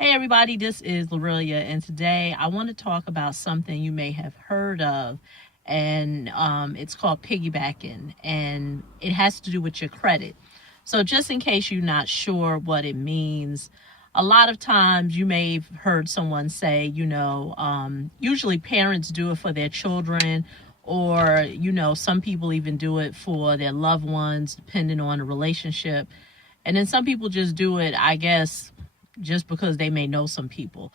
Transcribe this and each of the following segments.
Hey everybody, this is Lorelia, and today I want to talk about something you may have heard of, and it's called piggybacking, and it has to do with your credit. So just in case you're not sure what it means, a lot of times you may have heard someone say, usually parents do it for their children, or, some people even do it for their loved ones, depending on the relationship. And then some people just do it, I guess, just because they may know some people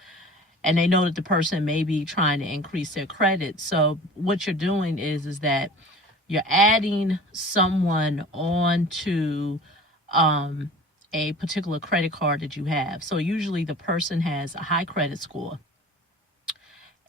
and they know that the person may be trying to increase their credit. So what you're doing is that you're adding someone on to a particular credit card that you have. So usually the person has a high credit score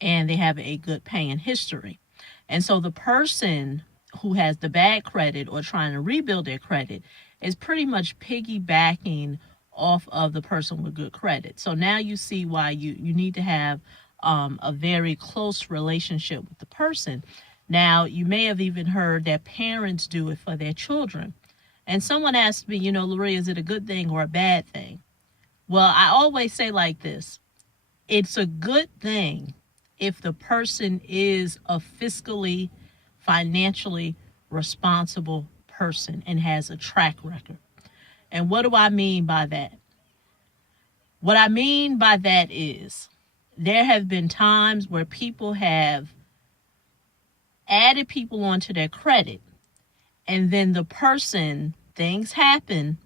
and they have a good paying history. And so the person who has the bad credit or trying to rebuild their credit is pretty much piggybacking off of the person with good credit. So now you see why you need to have a very close relationship with the person. Now, you may have even heard that parents do it for their children. And someone asked me, Lorraine, is it a good thing or a bad thing? Well, I always say like this. It's a good thing if the person is a fiscally, financially responsible person and has a track record. And what do I mean by that? What I mean by that is there have been times where people have added people onto their credit, and then things happen,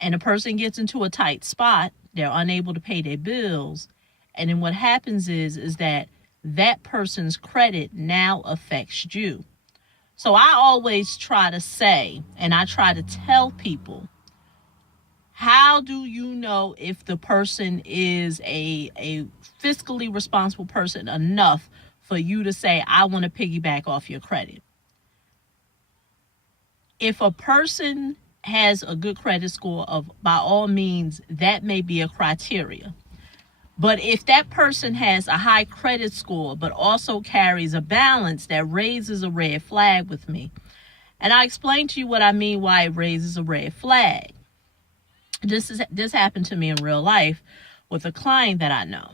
and the person gets into a tight spot. They're unable to pay their bills. And then what happens is that person's credit now affects you. So I always try to say, and I try to tell people, how do you know if the person is a fiscally responsible person enough for you to say, I want to piggyback off your credit? If a person has a good credit score, by all means, that may be a criteria. But if that person has a high credit score, but also carries a balance, that raises a red flag with me. And I explain to you what I mean why it raises a red flag. This happened to me in real life with a client that I know.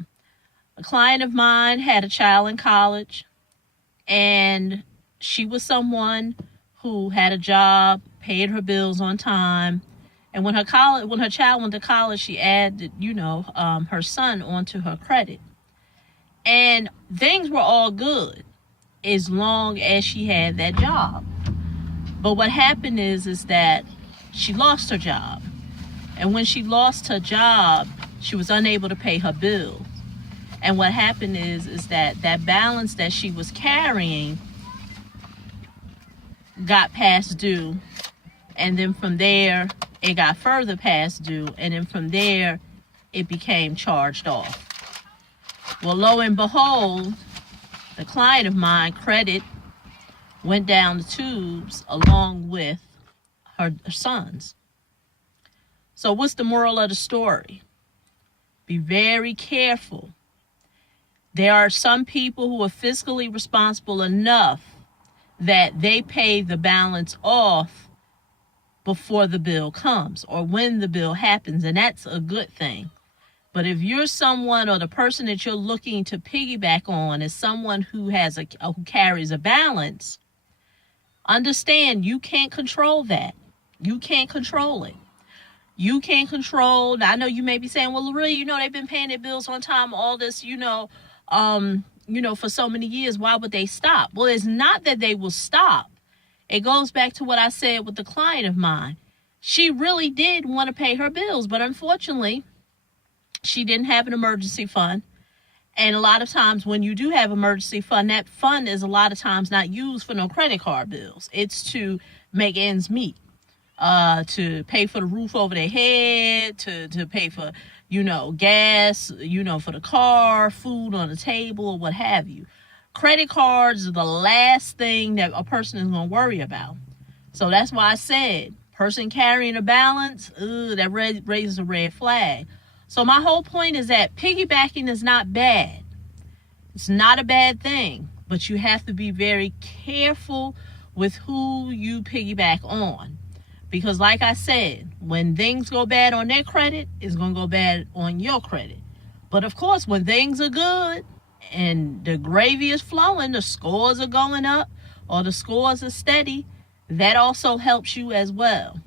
A client of mine had a child in college, and she was someone who had a job, paid her bills on time. And when her child went to college, she added, her son onto her credit. And things were all good as long as she had that job. But what happened is that she lost her job. And when she lost her job, she was unable to pay her bills. And what happened is that balance that she was carrying got past due. And then from there, it got further past due. And then from there, it became charged off. Well, lo and behold, the client of mine, credit went down the tubes along with her sons. So what's the moral of the story? Be very careful. There are some people who are fiscally responsible enough that they pay the balance off before the bill comes or when the bill happens, and that's a good thing. But if you're someone, or the person that you're looking to piggyback on is someone who carries a balance, understand you can't control that. You can't control it. You can't control. I know you may be saying, well, really, they've been paying their bills on time, all this, for so many years. Why would they stop? Well, it's not that they will stop. It goes back to what I said with the client of mine. She really did want to pay her bills, but unfortunately, she didn't have an emergency fund. And a lot of times when you do have emergency fund, that fund is a lot of times not used for no credit card bills. It's to make ends meet. To pay for the roof over their head, to pay for, gas, for the car, food on the table, or what have you. Credit cards are the last thing that a person is going to worry about. So that's why I said, person carrying a balance, that raises a red flag. So my whole point is that piggybacking is not bad. It's not a bad thing, but you have to be very careful with who you piggyback on. Because like I said, when things go bad on their credit, it's going to go bad on your credit. But of course, when things are good and the gravy is flowing, the scores are going up or the scores are steady, that also helps you as well.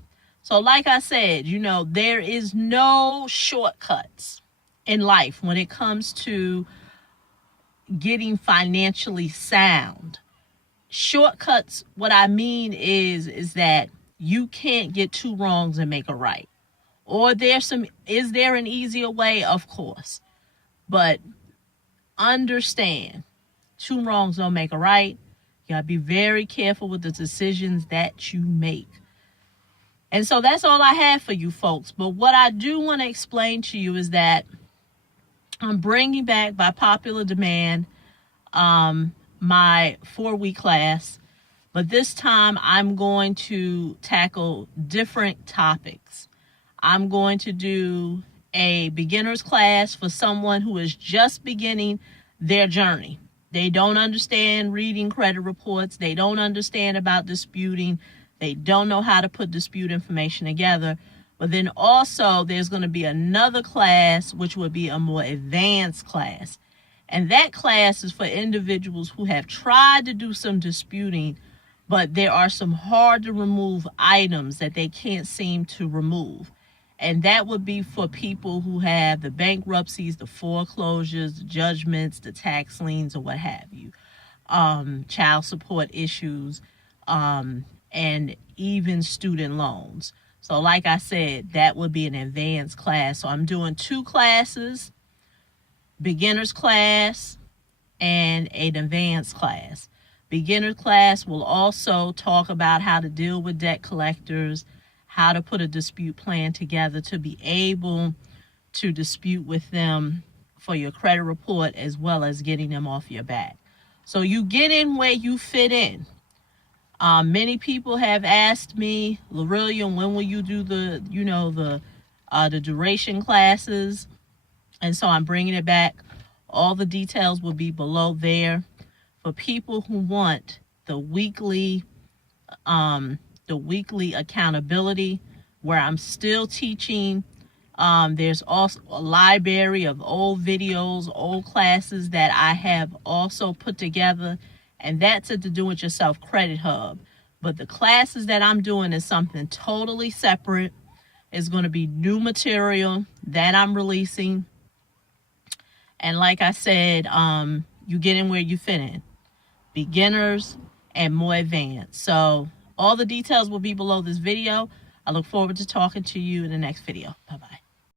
So like I said, there is no shortcuts in life when it comes to getting financially sound. Shortcuts, what I mean is that you can't get two wrongs and make a right. Or is there an easier way? Of course. But understand, two wrongs don't make a right. You gotta be very careful with the decisions that you make. And so that's all I have for you folks. But what I do want to explain to you is that I'm bringing back by popular demand my 4-week class. But this time I'm going to tackle different topics. I'm going to do a beginner's class for someone who is just beginning their journey. They don't understand reading credit reports. They don't understand about disputing. They don't know how to put dispute information together. But then also there's going to be another class, which would be a more advanced class. And that class is for individuals who have tried to do some disputing, but there are some hard to remove items that they can't seem to remove. And that would be for people who have the bankruptcies, the foreclosures, the judgments, the tax liens, or what have you, child support issues, and even student loans. So like I said, that would be an advanced class. So I'm doing 2 classes, beginner's class and an advanced class. Beginner class will also talk about how to deal with debt collectors, how to put a dispute plan together to be able to dispute with them for your credit report, as well as getting them off your back. So you get in where you fit in. Many people have asked me, Lorelia, when will you do the duration classes? And so I'm bringing it back. All the details will be below there. For people who want the weekly accountability, where I'm still teaching. There's also a library of old videos, old classes that I have also put together, and that's at the Do-It-Yourself Credit Hub. But the classes that I'm doing is something totally separate. It's going to be new material that I'm releasing. And like I said, you get in where you fit in. Beginners and more advanced. So all the details will be below this video. I look forward to talking to you in the next video. Bye-bye.